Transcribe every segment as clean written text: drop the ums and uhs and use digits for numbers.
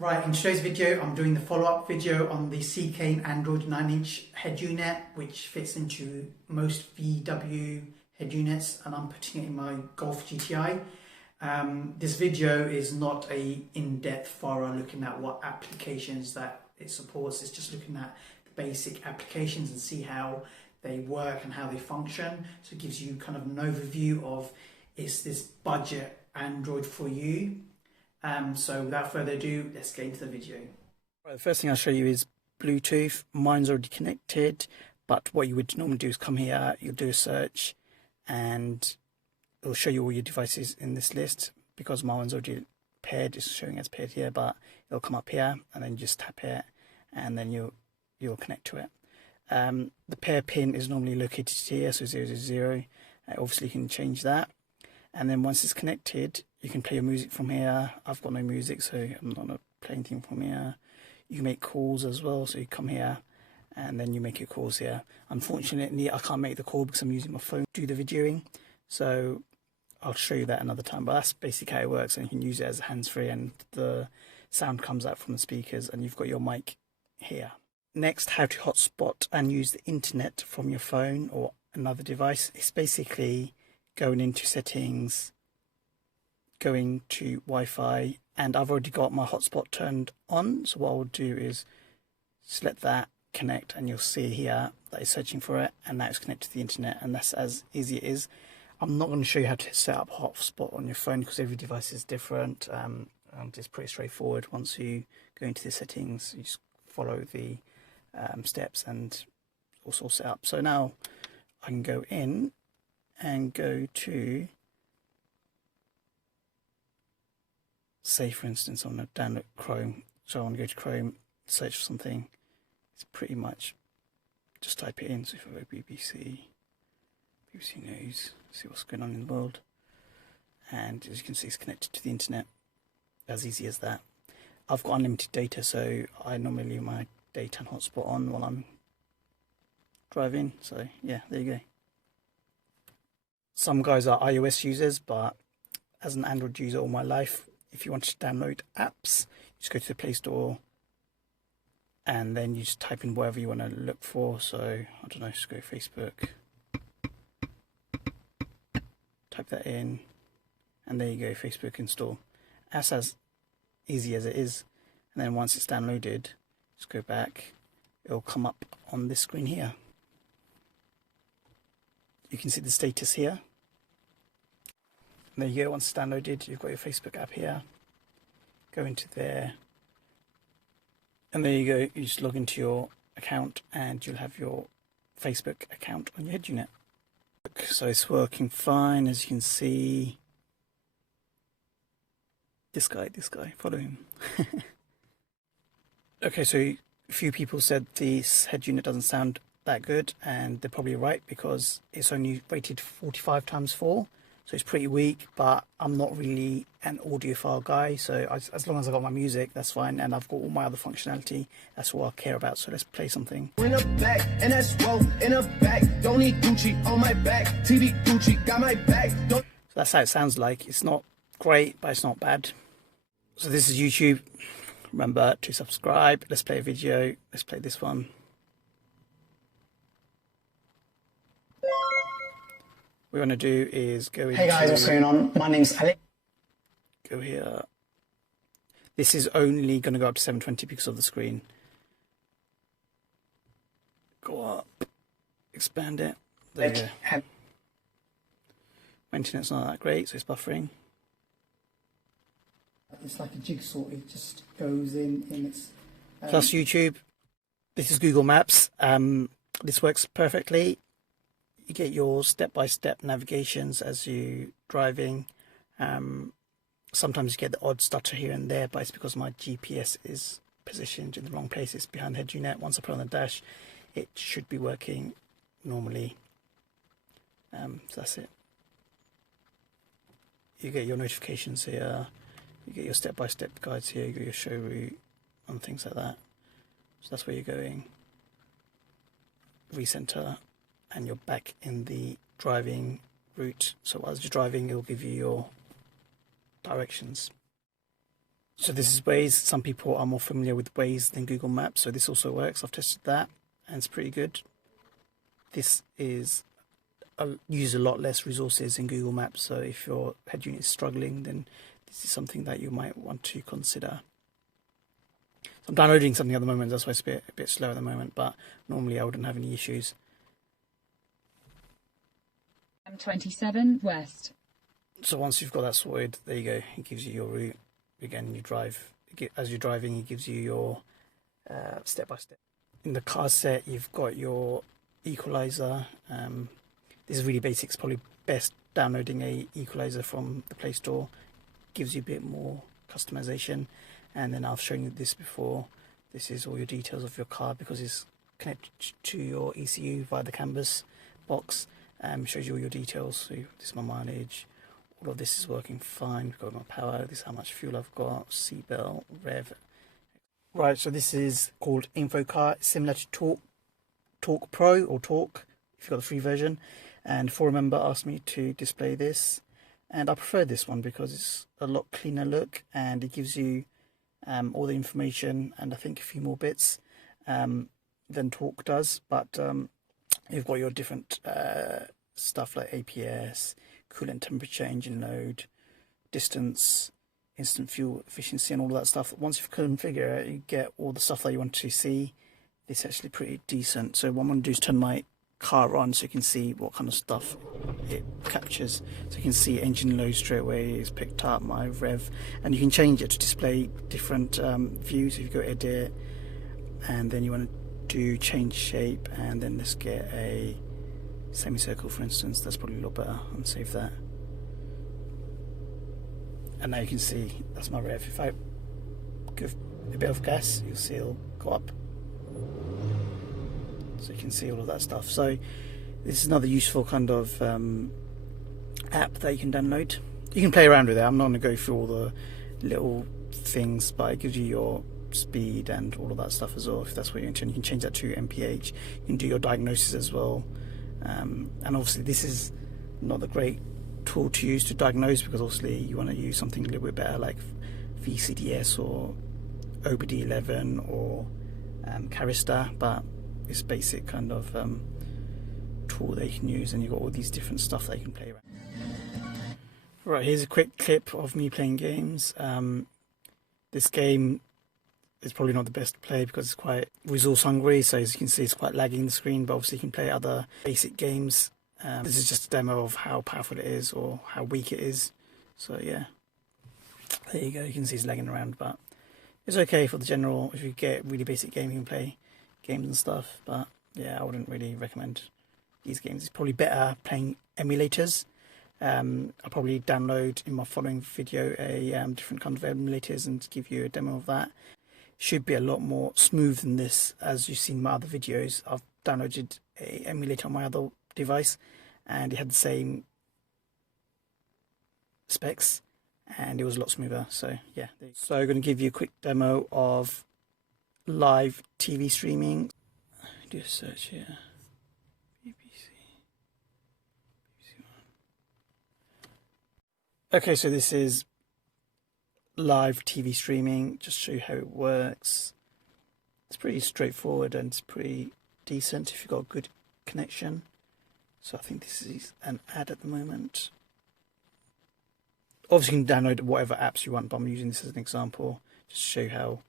Right, in today's video I'm doing the follow-up video on the Seicane Android 9-inch head unit, which fits into most VW head units, and I'm putting it in my Golf GTI. This video is not a in-depth thorough looking at what applications that it supports. It's just looking at the basic applications and see how they work and how they function. So it gives you kind of an overview of, is this budget Android for you? So without further ado, let's get into the video. Right, the first thing I'll show you is Bluetooth. Mine's already connected, but what you would normally do is come here, you'll do a search, and it'll show you all your devices in this list. Because mine's already paired, it's showing as paired here, but it'll come up here, and then you just tap it, and then you'll connect to it. The pair pin is normally located here, so 000. Obviously you can change that. And then once it's connected, you can play your music from here. I've got no music, so I'm not going to play anything from here. You can make calls as well, so you come here and then you make your calls here. Unfortunately, I can't make the call because I'm using my phone to do the videoing, so I'll show you that another time. But that's basically how it works, and you can use it as a hands-free, and the sound comes out from the speakers, and you've got your mic here. Next, how to hotspot and use the internet from your phone or another device. It's basically going into settings, going to Wi-Fi, and I've already got my hotspot turned on. So what I'll do is select that, connect, and you'll see here that it's searching for it, and now it's connected to the internet, and that's as easy as it is. I'm not going to show you how to set up hotspot on your phone because every device is different. And it's pretty straightforward. Once you go into the settings, you just follow the steps and also set up. So now I can go in and go to, say for instance, I want to download Chrome, so I want to go to Chrome, search for something. It's pretty much just type it in. So if I go BBC News, see what's going on in the world, and as you can see, it's connected to the internet. As easy as that. I've got unlimited data, so I normally leave my data and hotspot on while I'm driving. So yeah, there you go. Some guys are iOS users, but as an Android user all my life, if you want to download apps, you just go to the Play Store and then you just type in whatever you want to look for. So, I don't know, just go Facebook, type that in, and there you go, Facebook install. That's as easy as it is. And then once it's downloaded, just go back, it'll come up on this screen here. You can see the status here. And there you go, once it's downloaded, you've got your Facebook app here. Go into there. And there you go, you just log into your account and you'll have your Facebook account on your head unit. So it's working fine, as you can see. This guy, follow him. Okay, so a few people said this head unit doesn't sound that good, and they're probably right because it's only rated 45x4, so it's pretty weak. But I'm not really an audiophile guy, so as long as I got my music, that's fine, and I've got all my other functionality. That's all I care about. So let's play something. In the back, and that's woe in the back. Don't need Gucci on my back. TV Gucci got my back. So that's how it sounds like. It's not great, but it's not bad. So this is YouTube. Remember to subscribe. Let's play a video. Let's play this one. What we want to do is go into... Hey guys, what's going on? My name's Alex. Go here. This is only going to go up to 720 because of the screen. Go up. Expand it. There you go. My internet's not that great, so it's buffering. It's like a jigsaw, it just goes in its... Plus YouTube. This is Google Maps. This works perfectly. You get your step-by-step navigations as you're driving. Sometimes you get the odd stutter here and there, but it's because my GPS is positioned in the wrong place. It's behind the head unit. Once I put it on the dash, it should be working normally. So that's it. You get your notifications here. You get your step-by-step guides here. You get your show route and things like that. So that's where you're going. Recenter. And you're back in the driving route. So as you're driving, it'll give you your directions. So this is Waze. Some people are more familiar with Waze than Google Maps, so this also works. I've tested that and it's pretty good. This is use a lot less resources in Google Maps, so if your head unit is struggling, then this is something that you might want to consider. So I'm downloading something at the moment, that's why it's a bit slow at the moment, but normally I wouldn't have any issues. M27 West. So once you've got that sorted, there you go. It gives you your route. Again, you drive. As you're driving, it gives you your step-by-step. In the car set, you've got your equalizer. This is really basic. It's probably best downloading a equalizer from the Play Store. Gives you a bit more customization. And then I've shown you this before. This is all your details of your car because it's connected to your ECU via the canvas box. Shows you all your details. So this is my mileage. All of this is working fine. We've got my power. This is how much fuel I've got. Seatbelt, rev. Right, so this is called Infocar. It's similar to Talk Pro or Talk, if you've got the free version. And forum member asked me to display this. And I prefer this one because it's a lot cleaner look and it gives you all the information and I think a few more bits than Talk does. But you've got your different stuff like APS, coolant temperature, engine load, distance, instant fuel efficiency and all of that stuff. Once you've configured it, you get all the stuff that you want to see. It's actually pretty decent. So what I'm going to do is turn my car on so you can see what kind of stuff it captures. So you can see engine load straight away, it's picked up my rev, and you can change it to display different views. If you go edit and then you want to do change shape, and then let's get a semicircle for instance, that's probably a lot better, and save that. And now you can see that's my rev. If I give a bit of gas, you'll see it'll go up. So you can see all of that stuff. So this is another useful kind of app that you can download. You can play around with it. I'm not going to go through all the little things, but it gives you your speed and all of that stuff as well. If that's what you're into, you can change that to MPH. You can do your diagnosis as well. And obviously this is not the great tool to use to diagnose because obviously you want to use something a little bit better like VCDS or OBD11 or Carista, but it's basic kind of tool that you can use, and you've got all these different stuff that you can play around. Right, here's a quick clip of me playing games. This game is probably not the best to play because it's quite resource hungry, so as you can see it's quite lagging the screen, but obviously you can play other basic games. This is just a demo of how powerful it is or how weak it is. So yeah, there you go, you can see it's lagging around, but it's okay for the general. If you get really basic game, you can play games and stuff, but yeah, I wouldn't really recommend these games. It's probably better playing emulators. I'll probably download in my following video a different kind of emulators and give you a demo of that. Should be a lot more smooth than this. As you've seen in my other videos, I've downloaded a emulator on my other device and it had the same specs and it was a lot smoother. So yeah, so I'm going to give you a quick demo of live TV streaming. Do a search here. BBC. Okay, so this is live TV streaming. Just show you how it works. It's pretty straightforward and it's pretty decent if you've got a good connection. So I think this is an ad at the moment. Obviously you can download whatever apps you want, but I'm using this as an example just to show you how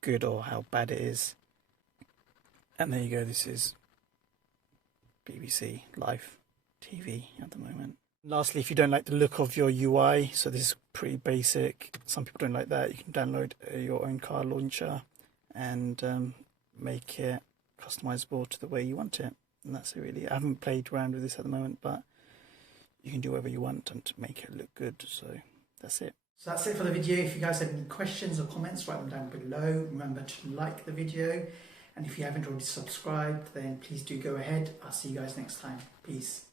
good or how bad it is. And there you go, this is BBC live TV at the moment. Lastly, if you don't like the look of your UI, so this is pretty basic, some people don't like that, you can download your own car launcher and make it customizable to the way you want it. And that's it really. I haven't played around with this at the moment, but you can do whatever you want and to make it look good. So that's it. So that's it for the video. If you guys have any questions or comments, write them down below. Remember to like the video. And if you haven't already subscribed, then please do go ahead. I'll see you guys next time. Peace.